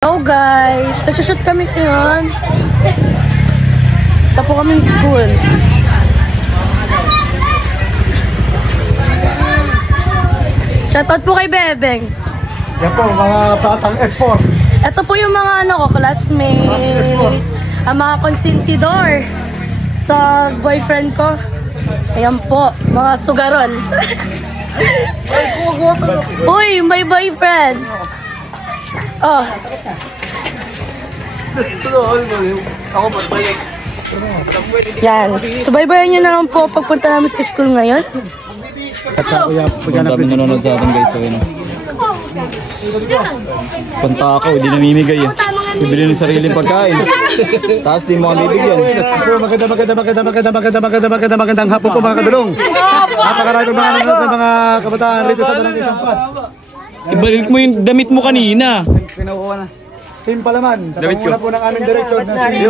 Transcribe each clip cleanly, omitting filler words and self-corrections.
Hello guys! Nagsushoot kami ngayon. Tapo kami school. Shoutout po kay Bebeng. Yan po, mga batang F4. Ito po yung mga classmate. Ang mga konsentidor sa boyfriend ko. Ayan po, mga sugaron. Uy, may boyfriend. Oh. Yan. Subaybayan nyo na lang po pagpunta namin sa school ngayon. Ang dami nanonood sa atin guys. So, yun. Punta ako, hindi namimigay eh. Bibili ng sariling pagkain. Tapos di mo kami bibigyan. Magandang hapon po mga kadulong. Napakaraming mga nanonood ng mga kabataan rito sa Barangay Sampat. Ibalik mo yung damit mo kanina. Pinukuha na. Team Palaman, sa panguna po ng aming director na si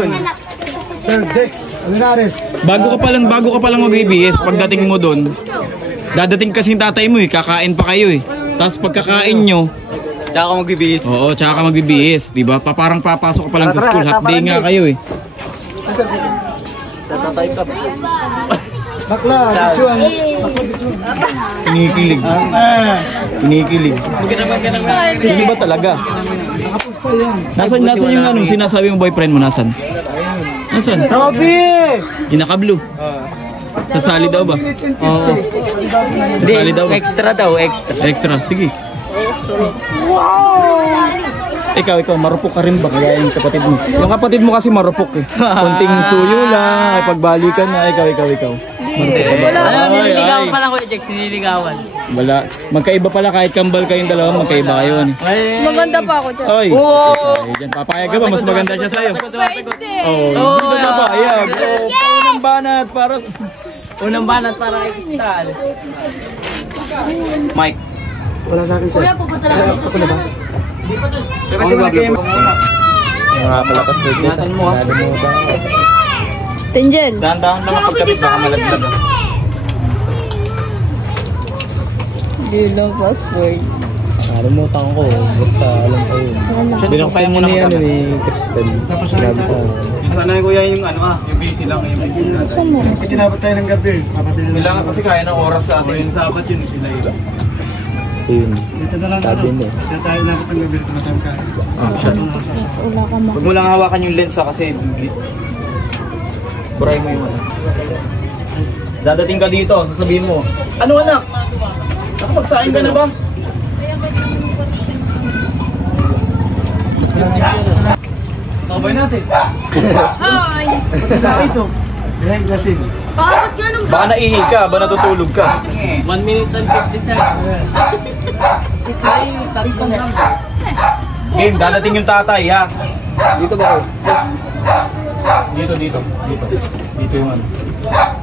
Sir Dex Alinares. Bago ka palang mag-ABS, pagdating mo doon, dadating kasi yung tatay mo eh, kakain pa kayo eh. Tapos pagkakain nyo, tsaka ka mag-BBS. Oo, tsaka ka mag-BBS, diba? Parang papasok ka pa lang sa school, half day nga kayo eh. Bakla, Dichuan. Kinikilig. Kinikilig. Sino ba talaga? Nasaan yung anong sinasabi mo boyfriend mo? Nasaan? Nasaan? Yung naka-blue. Sasali daw ba? Oo. Sasali daw ba? Extra daw, extra. Extra, sige. Wow! Ikaw, marupok ka rin ba? Kaya yung kapatid mo. Yung kapatid mo kasi marupok eh. Konting suyo lang, ay pagbalikan na. Ikaw. Marupok ka ba? Nililigawan pala Kuya Jex, nililigawan. Wala. Magkaiba pala kahit kambal kayong dalawa, magkaiba kayo. Maganda pa ako dyan. Oy! Diyan, papayag ka ba? Mas maganda siya sa'yo. Pwede. Oo, hindi ka papayag. Unang banat para... Unang banat para kay Kristal. Mike. Wala sa akin sir. Kuya, pupunta lang dito siya. Mga palakas na dyan. Mo ha. Tenjen. Dahan-dahan lang ang pagkabit baka malaglag. Gilang password. Nakalimutan ko. Basta alam ko yun. Binuksan mo na yan ni Kristal. Sinabi sa... Sana kuya yung yung busy lang yung Kasi kinabot tayo ng gabi. Kailangan kasi kaya ng oras sa atin. yung sabat yun sila iba. Yun. Dito na lang Sabi mo. Kaya tayo inabot ng gabi. Tumatang ka. Huwag mo lang hawakan yung lens kasi buray mo yung ano. Dadating ka dito, sasabihin mo, ano anak? Nakapagsain ka na ba? Sabay natin. Hi! Ito. Hey, Lasing. Bakit ganun ba? Baka naihi ka, ba natutulog ka? 1 minute and 50 seconds. Ay, tatlong lang. Game, dadating yung tatay ha. Dito ba ko? Dito yung ano.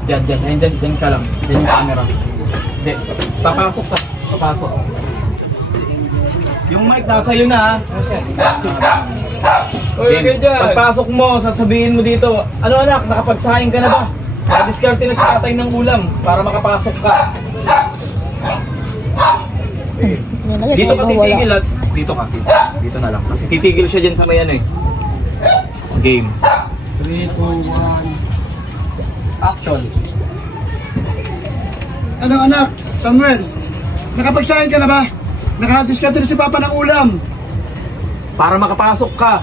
Diyan ka lang. Diyan yung camera. Hindi, papasok ka. Papasok. Yung mic nasa iyo na ha. Game, pagpasok mo, sasabihin mo dito, ano anak, nakapagsahin ka na ba? Diskarte na sa tatay ng ulam para makapasok ka. Dito ka titigil at dito ka. Dito na lang. Kasi titigil siya dyan sa may ano eh. Game. 3, 2, 1. Action. Ano anak? Samuel? Nakapagsahin ka na ba? Nakadiskarte na si Papa ng ulam. Para makapasok ka.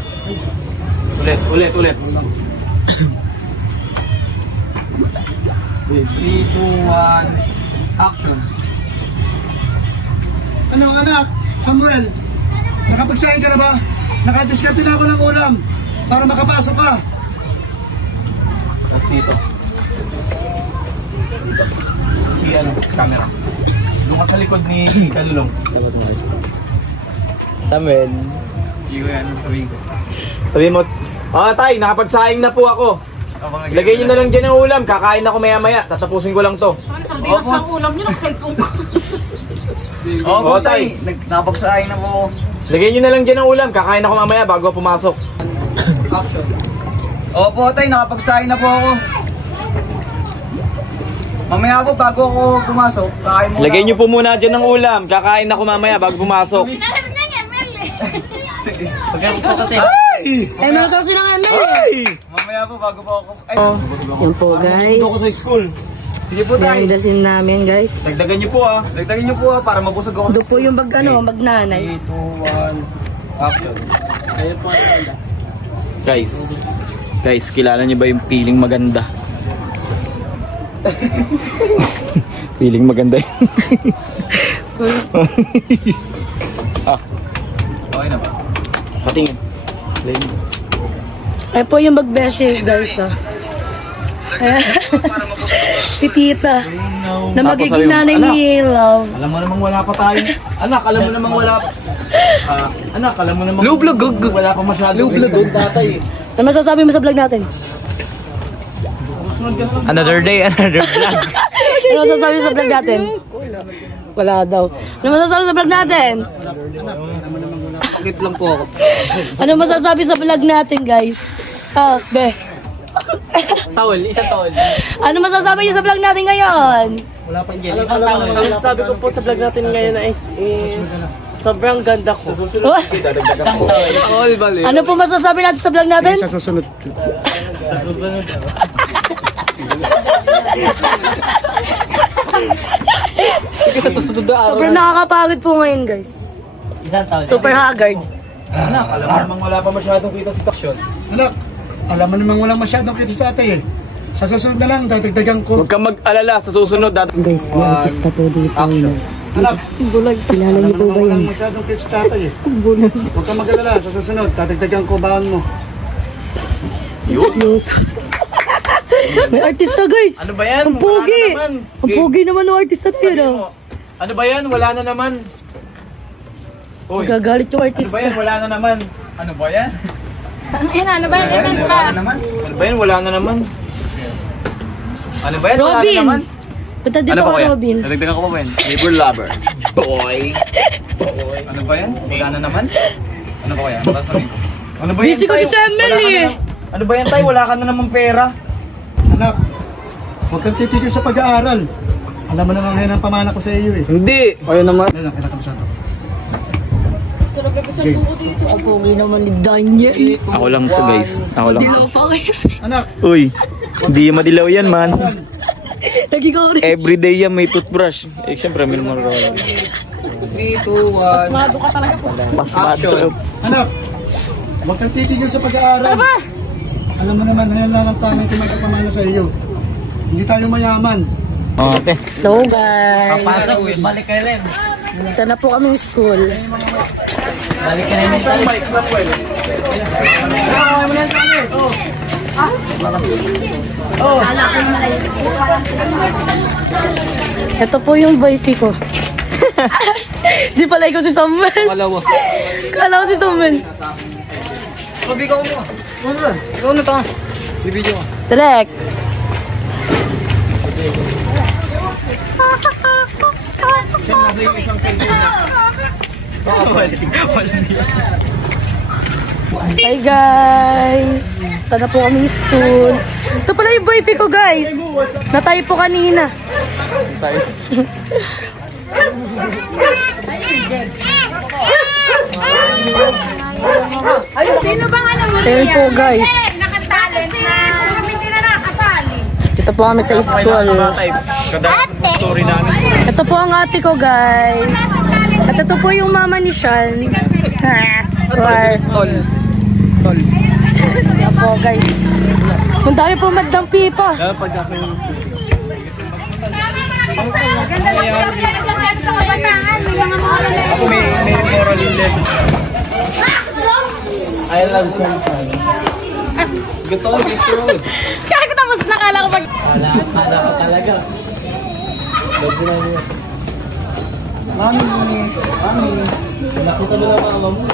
Ulit. 3, 2, 1. Action. Ano anak? Samuel? Nakapagsahin ka na ba? Nakadiskarte na ako ng ulam. Para makapasok ka. Tapos dito. Si ano, camera. Doon ka sa likod ni Kalulong. Samuel. Hindi ko yan sabihin ko. Sabihin mo, tay, nakapagsaing na po ako. Ilagay nyo na lang dyan ang ulam. Kakain ako maya-maya. Tatapusin ko lang to. Sardinas lang ulam niyo, nag-cellphone ko. Oo, tay. Nakapagsahin na po. Lagay nyo na lang dyan ang ulam. Kakain ako mamaya bago pumasok. Action. Opo, tay, nakapagsahin na po ako. Mamaya po, bago ako pumasok, kakain muna. Lagay nyo po muna dyan ang ulam. Kakain ako mamaya bago pumasok. Pagkano po kasi. ML kasi ng ML eh. Ay! Mamaya po, bago po ako. Ay, Yan po guys. Ako sa school. sige po tayo. Yan dasin namin guys. Dagdagan niyo po ah. Dagdagin niyo po para mabusog ako. Doon po yung magnanay. 3, 2, 1, action. Ayun po. Guys, kilala niyo ba yung feeling maganda? Feeling maganda yun. Okay na ba? Patingin. Ay po yung magbeshi guys ah. Si tita. Na magiging nanay ni Love. Alam mo namang wala pa tayo. Anak, alam mo namang wala pa. Anak, alam mo namang wala pa masyado. Lublog tatay. Ano masasabi mo sa vlog natin? Another day, another vlog. Ano masasabi mo sa vlog natin? Wala daw. Ano masasabi sa vlog natin? Pakip lang po ako. Ano masasabi sa vlog natin guys? Ah, be. Towel, isang towel. Ano masasabi niyo sa vlog natin ngayon? Isang towel. Ang sabi ko po sa vlog natin ngayon is sobrang ganda ko. Oh, Isang towel. All bali. ano po masasabi natin sa vlog natin? Sa susunod. Sige sa susunod na araw. Sobrang nakakapagod po ngayon guys. Isang towel. Super haggard. Anak, alam mo namang wala pa masyadong kita sa taksyon. Anak, alam mo namang walang masyadong kita sa tatay eh. Sa susunod na lang, dadagdagan ko. Huwag kang mag-alala sa susunod. Guys, may artista po dito. Anak, Bulag. Kilala niyo po ba yan? walang masyadong kita sa tatay eh. Bulag. Huwag kang mag-alala, sa susunod, dadagdagan ko baon mo. Yes. May artista guys. Ano ba yan? Ang pogi. Wala na naman. Ang pogi naman ng artista niya. Ano ba yan? Wala na naman. Uy, Gagalit yung ano artista. ba yan? Wala na naman. Ano ba yan? Ano ba yan? Wala na naman. Ano ba yan? Wala na naman. Ano ba yan? Wala na Robin! naman. Punta dito Ano ba ka yan? Robin. Nadagdagan ko pa ba yan? Neighbor lover. Boy. Ano ba yan? Wala na naman? Ano ba yan? Ano ba yan? Busy kasi Tay? si Emily Wala ka eh. na- Ano ba yan tayo? Wala ka na namang pera. Anak, huwag kang titigil sa pag-aaral. Alam mo namang ngayon ang pamana ko sa iyo eh. Hindi. Ayun naman. Ayan, kinakabisado. Ang pogi naman ni Daniel. Ako lang to guys. Ako lang. Dilaw pa kayo. Anak, Uy, hindi madilaw yan man. Nagigaw rin. Everyday yan may toothbrush. Eh, syempre, may marunong. 3, 2, 1. Pasmado ka talaga po. Pasmado. anak, huwag kang titigil sa pag-aaral. Alam mo naman, ngayon lang ang tanging ko magkapamana sa iyo. Hindi tayo mayaman. Okay. Hello guys. Pasok, balik kayo rin. Punta na po kami school. Balik ka namin tayo. Ito po yung boyfriend ko. Di pala ikaw si Samuel. Kalawa. Kala ko si Samuel. Sabi ka mo. Ikaw na to. Bibidyo ka. Direk. Hi guys. Ito na po kami school. Ito pala yung boyfriend ko guys. Natay po kanina. Sino bang ano mo Ayun po guys. nakatalent na kami nila nakasali? Dito po kami sa school. Kadalas ng story namin. Ito po ang ate ko guys. At ito po yung mama ni Sean. Or, Tol. Tol. yan po guys. Ang dami po madang pipa. Dapat ako yung Ganda ng subject lang sa kabataan. Yung mga moral na Ako may moral in lesson. I love sunshine. Gusto ko this road. Kaya ko tapos nakala ko pag... Kala ko talaga. Mami. Nakita mo na mama mo.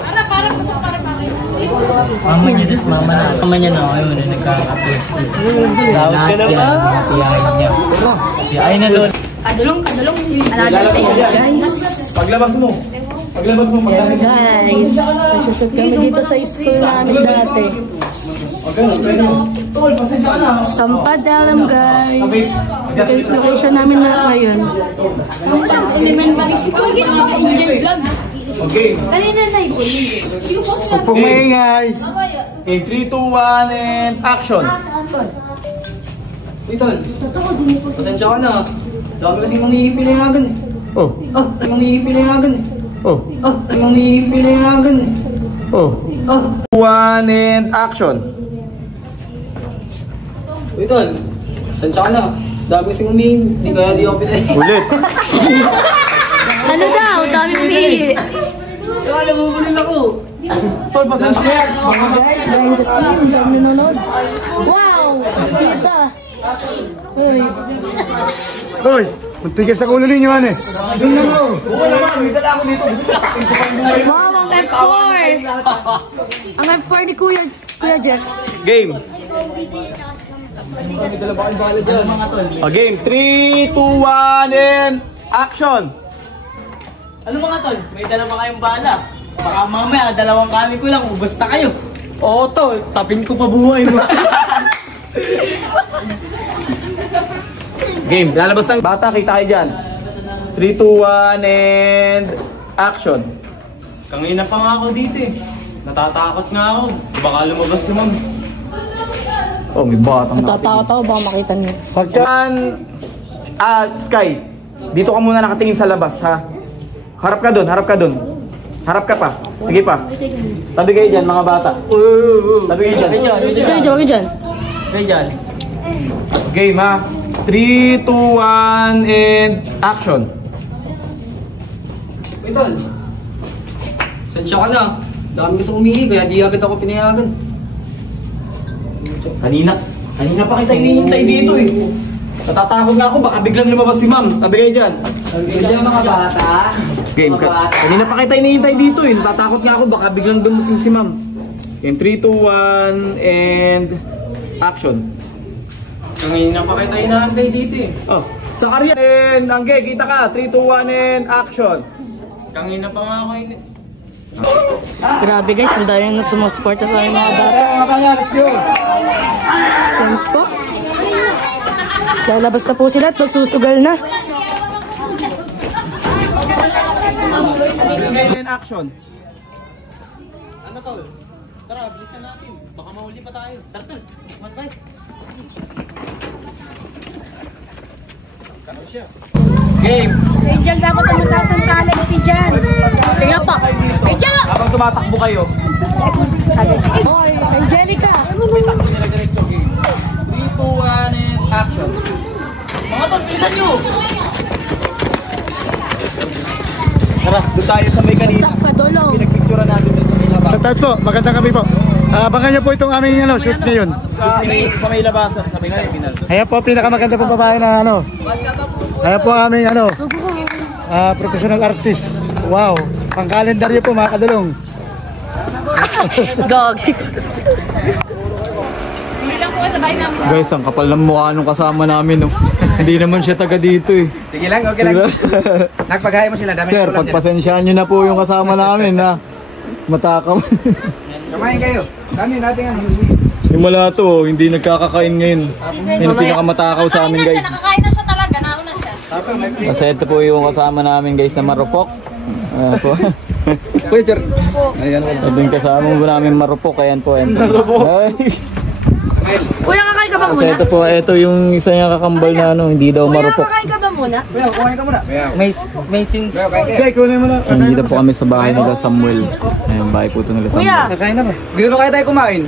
Mama niya na. Ayun, nagkakape. Tawag ka na ba? Ay na doon. Kadulong. Another thing. Paglabas mo. Ayan guys. Nagsushoot kami dito sa school namin dati. Sampa Dalam guys. Location namin na ngayon. Sampa Elementary School. Angel Vlog. Okay. Kanina na ibo. Huwag pong maingay. Okay, 3, 2, 1, and action. Tol, pasensya ka na. Dami kasing nangihipilingagan eh. Oh. Nangihipilingagan eh. Oh. Nangihipilingagan eh. Oh. 1 and action. Tol, pasensya ka na. Dami kasing hindi kaya di ako pinay. Ulit. Ano daw? Dami umihi. Kaya nabubulil ako. Tol, pasensya ka. Guys, behind the scenes, ang nanonood. Wow! Kita. Uy. Hoy, muntigas sa ulo ninyo, ano eh. Wow, ang F4. Ang F4 ni Kuya Jex. Game. Game. 3, 2, 1, and action. Ano mga tol? May dala pa kayong bala. Baka mamaya, dalawang kami ko lang, ubos na kayo. Oo, tol. Tapin ko pa buhay mo. Game. Lalabas ang bata. Kita kayo dyan. 3, 2, 1, and action. Kanina pa nga ako dito eh. Natatakot nga ako. Baka lumabas si ma'am. Oh, may batang Natatakot ako, baka makita niyo. Sky. Dito ka muna nakatingin sa labas, ha? Harap ka dun, harap ka dun. Harap ka pa. Sige pa. Tabi kayo dyan, mga bata. Tabi kayo dyan. Huwag dyan. Kaya dyan. Game, ha? 3, 2, 1, and action. Tol, pasensya ka na. Dami kasing umihi, kaya di agad ako pinayagan. Kanina pa kita hinihintay dito eh. Natatakot nga ako, baka biglang lumabas si ma'am. Tabi kayo dyan. Kaya mga bata. Game, kanina pa kita hinihintay dito eh. Natatakot nga ako, baka biglang dumating si ma'am. Game, 3, 2, 1, and action. Kanina pa kita hinihintay dito eh. Oh, sa karya. And Angge, kita ka. 3, 2, 1, and action. Kanina pa nga ako Grabe guys, ang dami na sumusuporta sa aming mga bata. Mga kanya, let's go. Tempo. Lalabas na po sila at magsusugal na. And action. Ano tol? Tara, bilisan natin. Baka mahuli pa tayo. Tara tol, matay. Game. Si Angel dapat ang mataas ang talent ni Jan. Tingnan pa. Angel! Habang tumatakbo kayo. Hoy, Angelica! 3, 2, 1, and action. Mga tol, bilisan nyo! Tara, doon tayo sa may kanina. Stop ka, Dolo. Pinagpicturean natin doon sa may labas. Sa tatlo, magandang gabi po. Abangan niyo po itong aming shoot ngayon. Sa may labasan, sa may terminal. Ayan po, pinakamaganda po babae na Ayan po ang aming professional artist. Wow, pang kalendaryo po mga kadulong. Gagi. Guys, ang kapal ng mukha nung kasama namin, no? Hindi naman siya taga dito eh. Sige lang, okay lang. Nagpaghay mo sila, dami Sir, pagpasensyaan nyo na po yung kasama namin, ha? Matakaw. Kumain kayo. Dami natin ano. Simula to, hindi nagkakakain ngayon. Yan ang pinakamatakaw sa amin, guys. Nakakain na siya talaga. Nauna siya. Kasi ito po yung kasama namin, guys, na marupok. Ayan po. Pwede, sir. Ayan wala. Ito yung kasama po namin marupok. Ayan po. Ayan po. Ay. Kuya, kakain ka ba Kasi muna? ito po, ito yung isa niya kakambal na ano, hindi daw Kuya, marupok. kakain ka ba muna? Kuya, kumain ka muna. May sins. Okay, kunin mo na. Ayan, dito po kami sa bahay nila Samuel. Ayan, bahay po ito nila Samuel. Kuya! Kakain na ba? Dito na kaya tayo kumain.